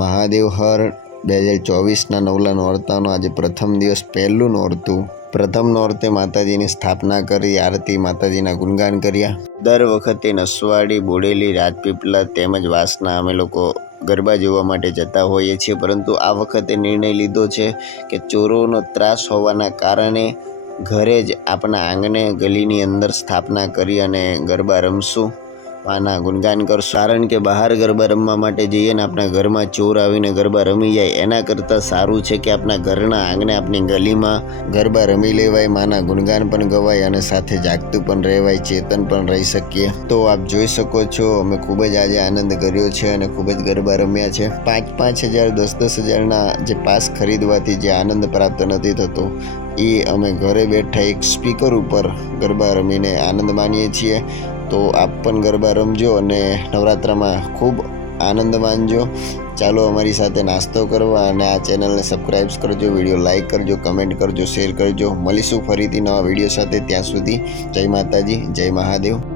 મહાદેવ હર 2024ના નવલા નોરતાનો આજે પ્રથમ દિવસ, પહેલું નોરતું. પ્રથમ નોરતે માતાજીની સ્થાપના કરી, આરતી, માતાજીના ગુણગાન કર્યા. દર વખતે નસવાડી, બોડેલી, રાજપીપળા તેમજ વાસના અમે લોકો ગરબા જોવા માટે જતા હોઈએ છીએ, પરંતુ આ વખતે નિર્ણય લીધો છે કે ચોરોનો ત્રાસ હોવાના કારણે ઘરે જ આપણા આંગણે ગલીની અંદર સ્થાપના કરી અને ગરબા રમશું, માના ગુણગાન કરશું. કારણ કે બહાર ગરબા રમવા માટે જઈએ ને આપણા ઘરમાં ચોર આવીને ગરબા રમી જાય, એના કરતાં સારું છે કે આપણા ઘરના આંગણે, આપણી ગલીમાં ગરબા રમી લેવાય, માના ગુણગાન પણ ગવાય અને સાથે જાગતું પણ રહેવાય, ચેતન પણ રહી શકીએ. તો આપ જોઈ શકો છો, અમે ખૂબ જ આજે આનંદ કર્યો છે અને ખૂબ જ ગરબા રમ્યા છે. 5,000, 10,000, 10,000ના જે પાસ ખરીદવાથી જે આનંદ પ્રાપ્ત નથી થતો, એ અમે ઘરે બેઠા એક સ્પીકર ઉપર ગરબા રમીને આનંદ માણીએ છીએ. તો આપ પણ ગરબા રમજો અને નવરાત્રામાં ખૂબ આનંદ માણજો. ચાલો અમારી સાથે નાસ્તો કરવા અને આ ચેનલને સબસ્ક્રાઈબ કરજો, વિડીયો લાઇક કરજો, કમેન્ટ કરજો, શેર કરજો. મળીશું ફરીથી નવા વિડીયો સાથે. ત્યાં સુધી જય માતાજી, જય મહાદેવ.